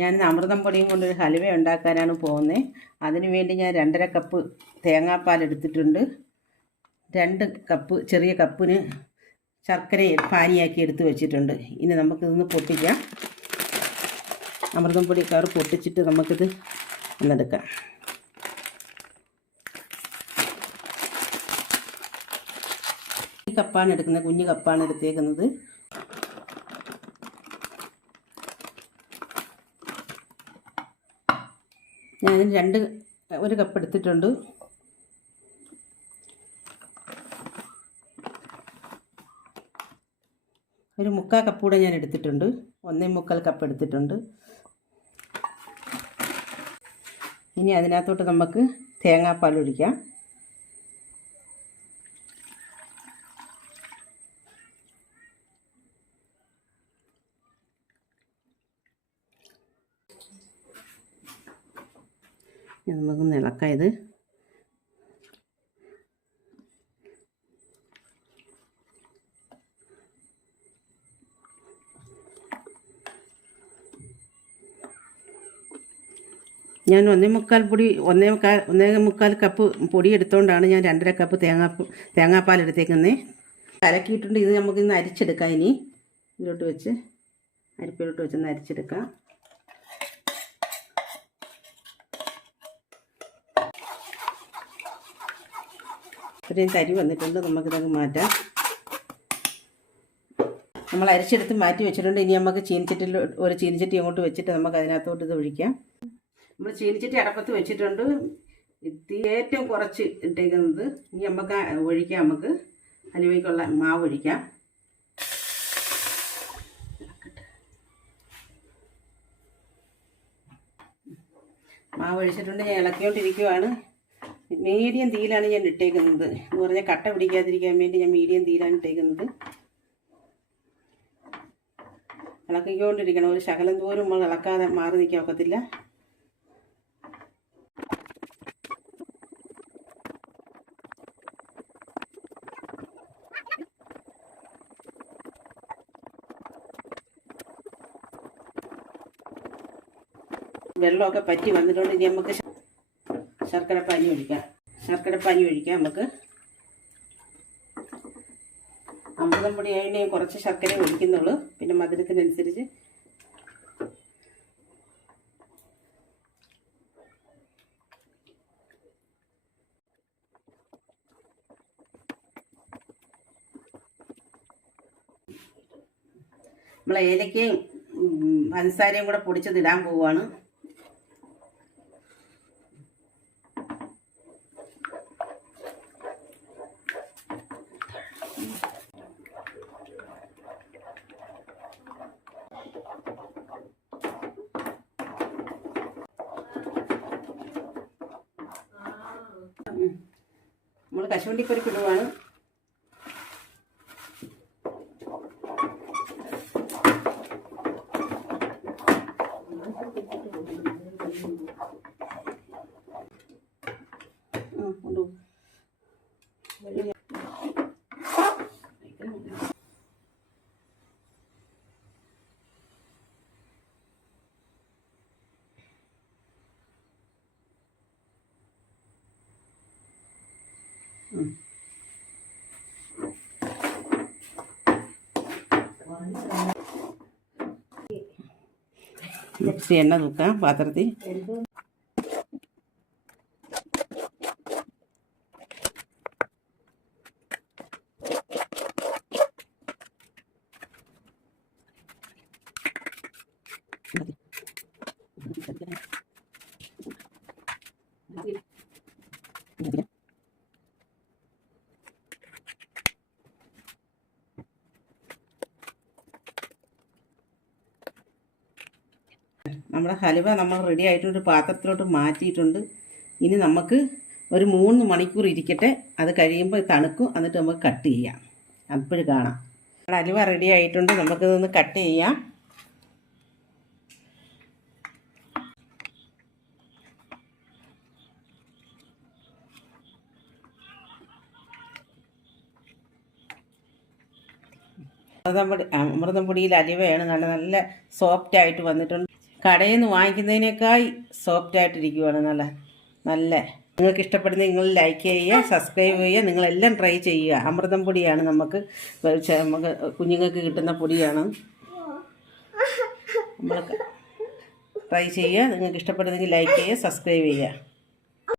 ഞാൻ അമൃതം പൊടിയും കൊണ്ടൊരു ഹലുവ ഉണ്ടാക്കാനാണ് പോകുന്നത്. അതിനു വേണ്ടി ഞാൻ 2.5 കപ്പ് തേങ്ങാപ്പാൽ എടുത്തിട്ടുണ്ട്. 2 കപ്പ് ചെറിയ കപ്പിന് ശർക്കര പാനിയാക്കി എടുത്ത് വെച്ചിട്ടുണ്ട്. ഇനി നമുക്കിതൊന്ന് പൊട്ടിക്കാം. അമൃതം പൊടി കവർ പൊട്ടിച്ചിട്ട് നമുക്കിത് ഒന്നെടുക്കാം. ഈ കപ്പാണ് എടുക്കുന്നത്, കുഞ്ഞു കപ്പാണ് എടുത്തേക്കുന്നത്. ഞാനിന് 1 കപ്പ് എടുത്തിട്ടുണ്ട്. ഒരു 3/4 കപ്പ് കൂടെ ഞാൻ എടുത്തിട്ടുണ്ട്. 1.25 കപ്പ് എടുത്തിട്ടുണ്ട്. ഇനി അതിനകത്തോട്ട് നമുക്ക് തേങ്ങാപ്പാൽ ഒഴിക്കാം. നമുക്കൊന്ന് ഇളക്കാം ഇത്. ഞാൻ 1.25 കപ്പ് പൊടി എടുത്തുകൊണ്ടാണ് ഞാൻ 2.5 കപ്പ് തേങ്ങാപ്പാൽ എടുത്തേക്കുന്നത്. കലക്കിയിട്ടുണ്ട്. ഇത് നമുക്കിന്ന് അരിച്ചെടുക്കാം. ഇനി ഇതിലോട്ട് വെച്ച് അരിപ്പിലോട്ട് വെച്ചൊന്ന് അരിച്ചെടുക്കാം. ഇത്രയും തരി വന്നിട്ടുണ്ട്. നമുക്കിതൊക്കെ മാറ്റാം. നമ്മൾ അരിച്ചെടുത്ത് മാറ്റി വെച്ചിട്ടുണ്ട്. ഇനി നമുക്ക് ഒരു ചീനിച്ചട്ടി അങ്ങോട്ട് വെച്ചിട്ട് നമുക്ക് അതിനകത്തോട്ട് ഇത് ഒഴിക്കാം. നമ്മൾ ചീനിച്ചട്ടി അടപ്പത്ത് വെച്ചിട്ടുണ്ട്. ഏറ്റവും കുറച്ച് ഇട്ടേക്കുന്നത്. ഇനി നമുക്ക് ഒഴിക്കാം. നമുക്ക് ഹലുവയ്ക്കുള്ള മാവ് ഒഴിക്കാം. മാവ് ഒഴിച്ചിട്ടുണ്ട്. ഞാൻ ഇളക്കിക്കൊണ്ടിരിക്കുവാണ്. മീഡിയം തീയിലാണ് ഞാൻ ഇട്ടേക്കുന്നത്. എന്ന് പറഞ്ഞാൽ കട്ട പിടിക്കാതിരിക്കാൻ വേണ്ടി ഞാൻ മീഡിയം തീയിലാണ് ഇട്ടേക്കുന്നത്. ഇളക്കിക്കൊണ്ടിരിക്കണം. ഒരു ശകലം തോറും നമ്മൾ ഇളക്കാതെ മാറി നിൽക്കാൻ ഒക്കത്തില്ല. വെള്ളമൊക്കെ പറ്റി വന്നിട്ടുണ്ട്. ഇനി നമുക്ക് ശർക്കര പാനി ഒഴിക്കാം. നമുക്ക് അമൃതം പൊടി ആയതിന് കുറച്ച് ശർക്കര ഒഴിക്കുന്നുള്ളൂ. പിന്നെ മധുരത്തിനനുസരിച്ച് നമ്മൾ ഏലക്കയും പഞ്ചസാരയും കൂടെ പൊടിച്ചതിടാൻ പോവുകയാണ്. നമ്മൾ കശുവണ്ടിപ്പരിപ്പ് ഇടുവാണ്. ഇച്ചിരി എണ്ണ തൂക്കാം പാത്രത്തിൽ. നമ്മുടെ ഹലുവ നമ്മൾ റെഡി ആയിട്ട് ഒരു പാത്രത്തിലോട്ട് മാറ്റിയിട്ടുണ്ട്. ഇനി നമുക്ക് ഒരു 3 മണിക്കൂർ ഇരിക്കട്ടെ. അത് കഴിയുമ്പോൾ തണുക്കും. എന്നിട്ട് നമുക്ക് കട്ട് ചെയ്യാം. അപ്പോഴും കാണാം. നമ്മുടെ ഹലുവ റെഡി ആയിട്ടുണ്ട്. നമുക്കിതൊന്ന് കട്ട് ചെയ്യാം. അമൃതം പൊടിയിൽ ഹലുവയാണ്. നല്ല സോഫ്റ്റ് ആയിട്ട് വന്നിട്ടുണ്ട്. കടയിൽ നിന്ന് വാങ്ങിക്കുന്നതിനേക്കാൾ സോഫ്റ്റായിട്ടിരിക്കുവാണ്. നല്ല നിങ്ങൾക്ക് ഇഷ്ടപ്പെടുന്ന നിങ്ങൾ ലൈക്ക് ചെയ്യുക, സബ്സ്ക്രൈബ് ചെയ്യുക. നിങ്ങളെല്ലാം ട്രൈ ചെയ്യുക. അമൃതം പൊടിയാണ് നമുക്ക് കുഞ്ഞുങ്ങൾക്ക് കിട്ടുന്ന പൊടിയാണ്. നമ്മൾ ട്രൈ ചെയ്യുക. നിങ്ങൾക്ക് ഇഷ്ടപ്പെടുന്നെങ്കിൽ ലൈക്ക് ചെയ്യുക, സബ്സ്ക്രൈബ് ചെയ്യുക.